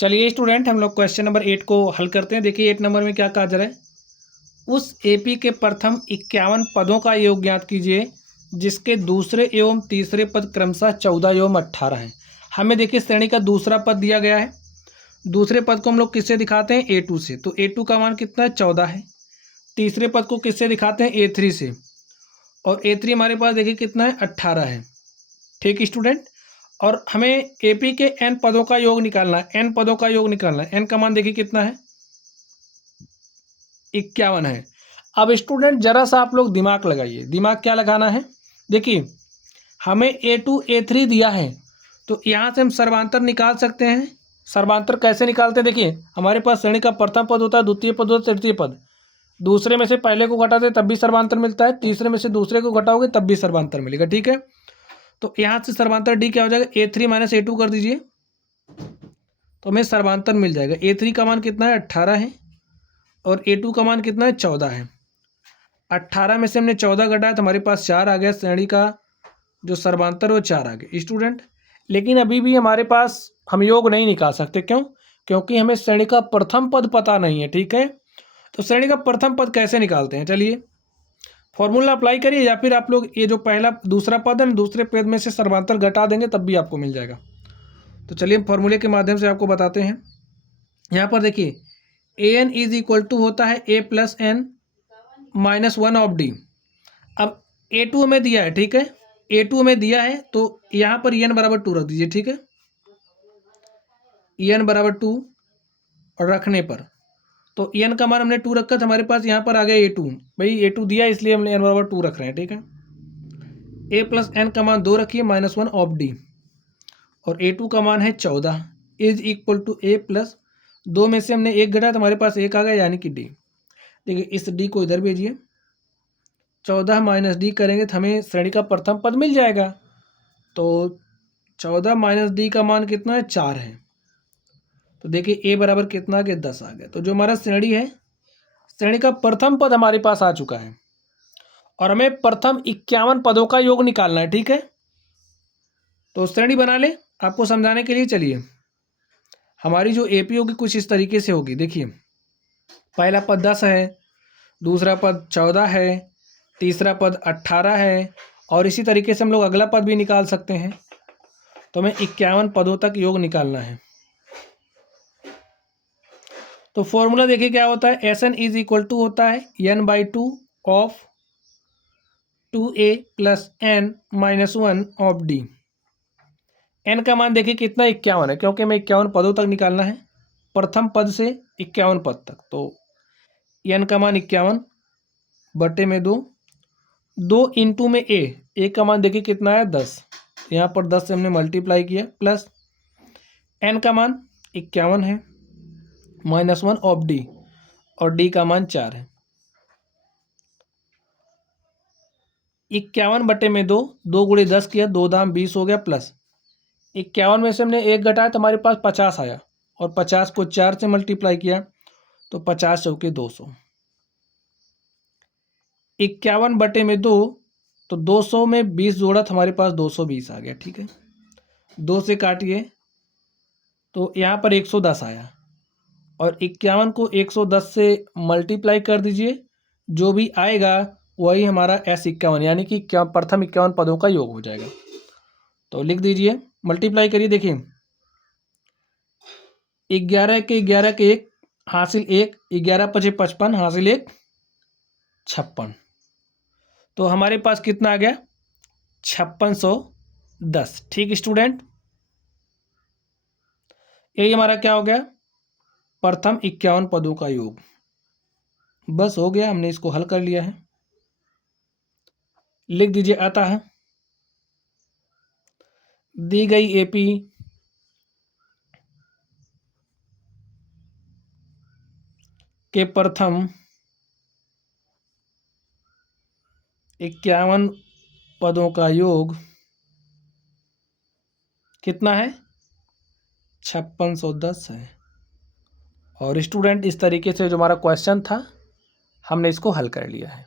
चलिए स्टूडेंट, हम लोग क्वेश्चन नंबर 8 को हल करते हैं। देखिए 8 नंबर में क्या कहा जा रहा है, उस एपी के प्रथम 51 पदों का योग ज्ञात कीजिए जिसके दूसरे एवं तीसरे पद क्रमशः 14 एवं 18 हैं। हमें देखिए श्रेणी का दूसरा पद दिया गया है। दूसरे पद को हम लोग किससे दिखाते हैं, A2 से। तो A2 का मान कितना है, 14 है। तीसरे पद को किससे दिखाते हैं, A3 से। और A3 हमारे पास देखिए कितना है, 18 है। ठीक स्टूडेंट, और हमें एपी के n पदों का योग निकालना है। n पदों का योग निकालना है। n का मान देखिए कितना है, 51 है। अब स्टूडेंट जरा सा आप लोग दिमाग लगाइए। दिमाग क्या लगाना है, देखिए हमें A2 A3 दिया है, तो यहाँ से हम सर्वांतर निकाल सकते हैं। सर्वांतर कैसे निकालते हैं, देखिए हमारे पास श्रेणी का प्रथम पद होता है, द्वितीय पद होता है, तृतीय पद। दूसरे में से पहले को घटाते तब भी सर्वांतर मिलता है, तीसरे में से दूसरे को घटाओगे तब भी सर्वांतर मिलेगा। ठीक है, तो यहाँ से सर्वांतर डी क्या हो जाएगा, A3 माइनस A2 कर दीजिए तो हमें सर्वांतर मिल जाएगा। A3 का मान कितना है, 18 है, और A2 का मान कितना है, 14 है। 18 में से हमने 14 घटाया तो हमारे पास 4 आ गया। श्रेणी का जो सर्वांतर वो 4 आ गया स्टूडेंट। लेकिन अभी भी हमारे पास हम योग नहीं निकाल सकते, क्यों? क्योंकि हमें श्रेणी का प्रथम पद पता नहीं है। ठीक है, तो श्रेणी का प्रथम पद कैसे निकालते हैं, चलिए फॉर्मूला अप्लाई करिए, या फिर आप लोग ये जो पहला दूसरा पद है दूसरे पद में से सर्वांतर घटा देंगे तब भी आपको मिल जाएगा। तो चलिए हम फॉर्मूले के माध्यम से आपको बताते हैं। यहाँ पर देखिए an इज इक्वल टू होता है a plus n minus 1 of d. अब A2 हमें दिया है, ठीक है, A2 हमें दिया है, तो यहाँ पर n बराबर 2 रख दीजिए। ठीक है, n बराबर 2 रखने पर तो n का मान हमने 2 रखा था, हमारे पास यहाँ पर आ गया A2। भाई A2 दिया इसलिए हमने n बराबर 2 रख रहे हैं। ठीक है, a प्लस एन का मान 2 रखिए माइनस 1 ऑफ डी, और A2 का मान है 14 is equal to a plus 2 में से हमने 1 घटाया तो हमारे पास 1 आ गया, यानी कि d। देखिए इस d को इधर भेजिए, 14 माइनस डी करेंगे तो हमें श्रेणी का प्रथम पद मिल जाएगा। तो 14 माइनस डी का मान कितना है, 4 है। तो देखिए a बराबर कितना आ गया, 10 आ गया। तो जो हमारा श्रेणी है, श्रेणी का प्रथम पद हमारे पास आ चुका है, और हमें प्रथम 51 पदों का योग निकालना है। ठीक है, तो श्रेणी बना ले आपको समझाने के लिए। चलिए हमारी जो एपी होगी कुछ इस तरीके से होगी। देखिए पहला पद 10 है, दूसरा पद 14 है, तीसरा पद 18 है, और इसी तरीके से हम लोग अगला पद भी निकाल सकते हैं। तो हमें 51 पदों तक योग निकालना है। तो फॉर्मूला देखिए क्या होता है, S n is equal to होता है n/2 of 2a plus n minus 1 of d. n का मान देखिए कितना, 51 है, क्योंकि हमें 51 पदों तक निकालना है, प्रथम पद से 51 पद तक। तो n का मान 51 बटे में 2, 2 इंटू में a का मान देखिए कितना है, 10। यहाँ पर 10 से हमने मल्टीप्लाई किया, प्लस n का मान 51 है माइनस 1 ऑफ डी, और d का मान 4 है। 51 बटे में 2, 2 गुणे 10 किया, 2 दाम 20 हो गया, प्लस 51 में से हमने 1 घटाया तो हमारे पास 50 आया, और 50 को 4 से मल्टीप्लाई किया तो 50 चौके 200। 51 बटे में 2, तो 200 में 20 जोड़ा तो हमारे पास 220 आ गया। ठीक है, 2 से काटिए तो यहाँ पर 110 आया, और 51 को 110 से मल्टीप्लाई कर दीजिए, जो भी आएगा वही हमारा S51 यानी कि प्रथम 51 पदों का योग हो जाएगा। तो लिख दीजिए, मल्टीप्लाई करिए। देखिए 11 के 1 हासिल 1, 11 पचे 55 हासिल 1 56। तो हमारे पास कितना आ गया, 5610। ठीक स्टूडेंट, यही हमारा क्या हो गया, प्रथम 51 पदों का योग। बस हो गया, हमने इसको हल कर लिया है। लिख दीजिए, आता है दी गई एपी के प्रथम 51 पदों का योग कितना है, 5610 है। और स्टूडेंट इस तरीके से जो हमारा क्वेश्चन था हमने इसको हल कर लिया है।